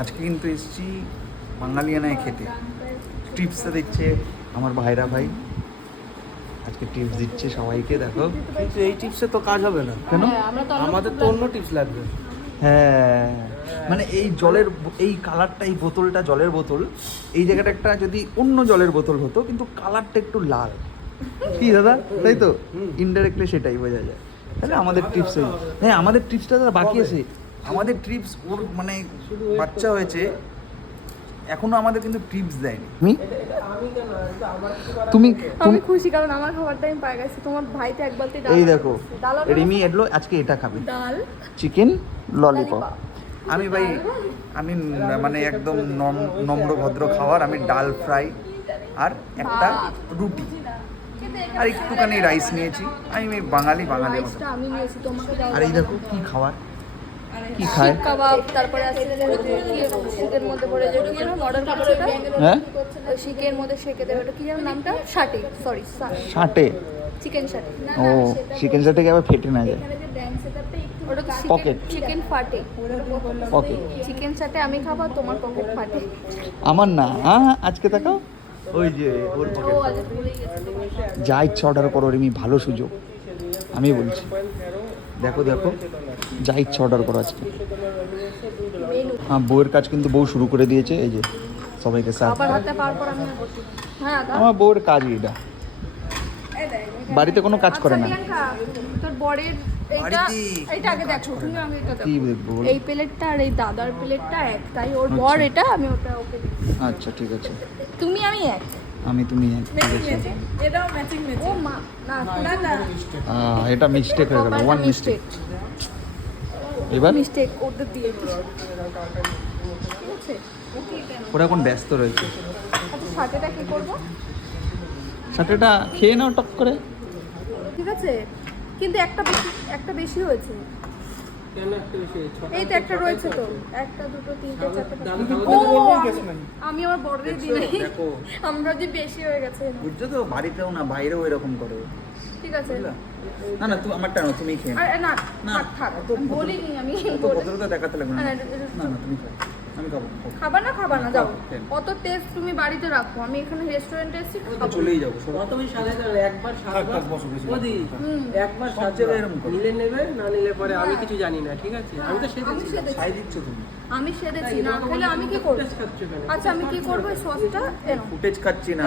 আজকে কিন্তু এসেছি বাঙালিয়ানায় খেতে। টিপসটা দিচ্ছে আমার ভাইরা ভাই, আজকে টিপস দিচ্ছে সবাইকে। দেখো কিন্তু এই টিপসে তো কাজ হবে না। কেন? আমাদের তো অন্য টিপস লাগবে। হ্যাঁ, মানে এই জলের এই কালারটা, এই বোতলটা জলের বোতল, এই জায়গাটা একটা যদি অন্য জলের বোতল হতো কিন্তু কালারটা একটু লাল, কি দাদা তাই তো? ইনডাইরেক্টলি সেটাই বোঝা যায়। তাহলে আমাদের টিপস, হ্যাঁ আমাদের টিপসটা দাদা বাকি আছে। আমাদের ট্রিপস ওর মানে বাচ্চা হয়েছে এখনো আমাদের কিন্তু টিপস দেয়নি। তুমি আমি খুশি কারণ আমার খাবারটা আমি পাই গেছি। তোমার ভাইতে এক বালতি ডাল, এই দেখো ডাল আর রিমি এডলো আজকে এটা খাবে, ডাল চিকেন ললিপপ। ললিপপ। আমি ভাই আমি মানে একদম নম্র ভদ্র খাবার, আমি ডাল ফ্রাই আর একটা রুটি আর একটুখানি রাইস নিয়েছি। আমি বাঙালি বাঙালি মতো। রাইসটা আমি নিয়েছি, তোমাকে দাও। আর এই দেখো কি খাবার, কি খায়। শিক কাবাব, তারপরে আছে কি শিকের মধ্যে পড়ে যে কি যেন মডার্ন খাবারটা, হ্যাঁ ওই শিকের মধ্যে সেকে দেবে। ওটা কি যেন নামটা? শাটে, সরি ষাটে। চিকেন শাটে। ও চিকেন ষাটে আবার ফেটে না যায়। ওটা তো পকেট। চিকেন ফাটে। পকেট। চিকেন শাটে আমি খাবো, তোমার পকেট ফাটে। আমার না, আজকে তাকাও ওই যে ওর ও পকেট। আজ ভুলেই গেছে। যা ইচ্ছা অর্ডার করো রিমি, ভালো সুযোগ আমি বলছি। দেখো দেখো যা ইচ্ছা অর্ডার করো আজকে। মেনু হ্যাঁ, বউয়ের কাজ কিন্তু বউ শুরু করে দিয়েছে। এই যে সবাইকে সার্ভ। আবার হাতে পার পর আমি আর করছি। হ্যাঁ দাও। আমার বউয়ের কাজই এটা, বাড়িতে কোনো কাজ করে না। আচ্ছা, প্রিয়াঙ্কা, তোর বরের এইটা বাড়িতে এইটা আগে দেখো, তুমি আগে এটা কি দেখো। দেখবো বলো? এই প্লেটটা আর এই দাদার প্লেটটা এক, তাই ওর বর এটা, আমি ওটা ওকে দিচ্ছি। আচ্ছা ঠিক আছে, তুমি আমি এক। আমি তুমি এক, ঠিক আছে। এটাও ম্যাচিং ম্যাচিং। ও মা না না এটা মিস্টেক হয়ে গেল, ওয়ান মিস্টেক। এবার মিস্টেক ওদের দিয়ে দিচ্ছি। ঠিক আছে, ওরা এখন ব্যস্ত রয়েছে। আচ্ছা সাথেটা কি করবো? সাথেটা খেয়ে নাও টক করে। ঠিক আছে, কিন্তু একটা বেশি হয়েছে। কেন একটা বেশি ছোট? এই তো একটা রয়েছে তো, একটা দুটো তিনটে চারটে ডাল পাঁচটা। খাবো ও, তো বলবেই গেছে নাকি? আমি আমার বড়দের দিই নাই। দেখো আমরা যে বেশি হয়ে গেছে। বুঝছো তো, বাড়িতেও না বাইরেও এরকম করে। ঠিক আছে, বুঝলা? না না তুমি আমারটা না, তুমি খেয়ে নাও। আরে না না, থাক থাক, অত আমি বলিনি আমি। অত ভদ্রতা দেখাতে লাগবে না। না, না না তুমি খাও, আমি খাবো। খাবার না যাও। কেন? অত টেস্ট তুমি বাড়িতে রাখো, আমি এখানে রেস্টুরেন্টে এসেছি খাবো। চলেই যাবো সব। প্রথমেই সাথে একবার সাতবার বসো, বেশি ওদি একবার সব সাতবার জায়গায় এরকম করো। নিলে নেবে, না নিলে পরে আমি কিছু জানি না, ঠিক আছে? আমি তো সেটা আমি সেদেছি। ছাই দিচ্ছ তুমি। আমি সেদেছি, না খেলে আমি কি করবো? আচ্ছা আমি কি করবো? এই সসটা এনো। ফুটেজ খাচ্ছি না,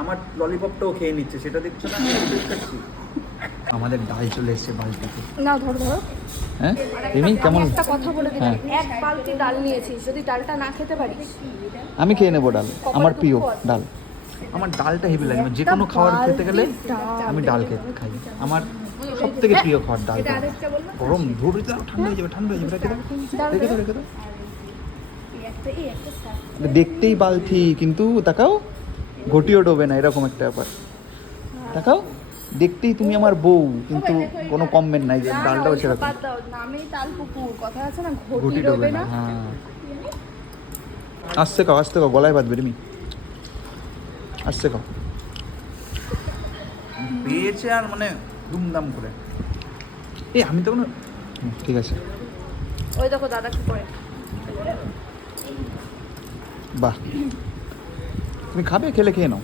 আমার ললিপপটাও খেয়ে নিচ্ছে, সেটা দেখছো না? ফুটেজ খাচ্ছি। আমাদের ডাল চলে এসেছে বালতিতে। না ধরো। হ্যাঁ রিমি কেমন? আমি একটা কথা বলে দিলাম, এক বালতি ডাল নিয়েছিস, যদি ডালটা না খেতে পারিস আমি খেয়ে নেবো ডাল, আমার প্রিয় ডাল। আমার ডালটা হেভি লাগে, যে কোনো খাবার খেতে গেলে আমি ডাল খেতে খাই। আমার সব থেকে প্রিয় খাবার ডাল। এটা আরেকটা বলবো। গরম ধরে দাও, ঠান্ডা হয়ে যাবে, ঠান্ডা হয়ে যাবে। রেখে দাও, রেখে দাও, রেখে দাও। এই একটা এটা দেখতেই বালতি, কিন্তু তাকাও ঘটিও ডোবে না, এরকম একটা ব্যাপার। তাকাও দেখতেই তুমি আমার বউ, কিন্তু কোনো কমমেন্ট নাই যে ডালটাও সেরকম। বাদ দাও, নামেই তাল পুকুর, কথা আছে না, ঘটি ঘটি ডোবে ডোবে না। না। হ্যাঁ আসতে খাও, আসতে খাও, গলায় বাঁধবে রিমি। আসতে খাও। পেয়েছে আর মানে দুমদাম করে। এই আমি তো কোনো ঠিক আছে। ওই দেখো দাদা কি করে। বাহ, তুমি খাবে? খেলে খেয়ে নাও।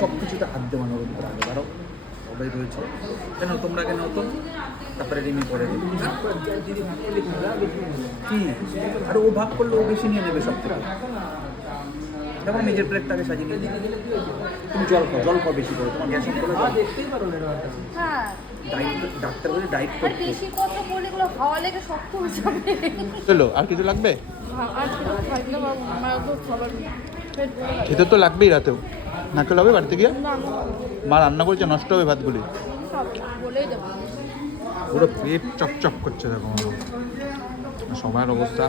সব কিছুতে হাত দেওয়া নরম করে আগে বাড়ো, সবাই রয়েছে। কেন তোমরা কেন তো, তারপরে রিমি করে দেবে। কি আর ও ভাগ করলে ও বেশি নিয়ে নেবে সব থেকে। দেখো নিজের প্লেটটাকে সাজিয়ে নিয়ে নেবে। তুমি জল খাও বেশি করে, তোমার গ্যাস করে দাও। দেখতেই পারো না এটা। হ্যাঁ, ডায়েট, ডাক্তার বলে ডায়েট আর করতে। বেশি কথা বলে এগুলো হাওয়া লেগে শক্ত হয়ে যাবে। চলো, আর কিছু লাগবে? আর কিছু খাইতে পারবো না, আমার তো খাবার নেই। পেট ভরে গেছে। খেতে তো লাগবেই রাতেও, না খেলে হবে বাড়িতে গিয়ে? না, মা রান্না করছে, নষ্ট হবে ভাতগুলি। খাবো, বলেই দেবো। পুরো পেট চকচক করছে দেখো। সবার অবস্থা,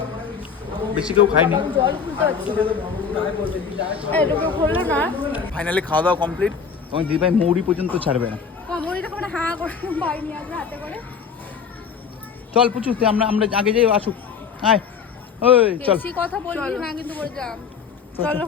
বেশি কেউ খায়নি। জল খুলতে পারছি না। এটুকু খুললো না। ফাইনালি খাওয়া দাওয়া কমপ্লিট। তোমার দিদিভাই মৌরি পর্যন্ত ছাড়বে না। কমরিটা মানে হাঁ করে ভাই নিয়ে আসবে হাতে করে। চল পুচু, আমরা আগে যাই, আসুক। আয় ওই চল। বেশি কথা বলবি না কিন্তু বলে যা। চল, চল। চলো।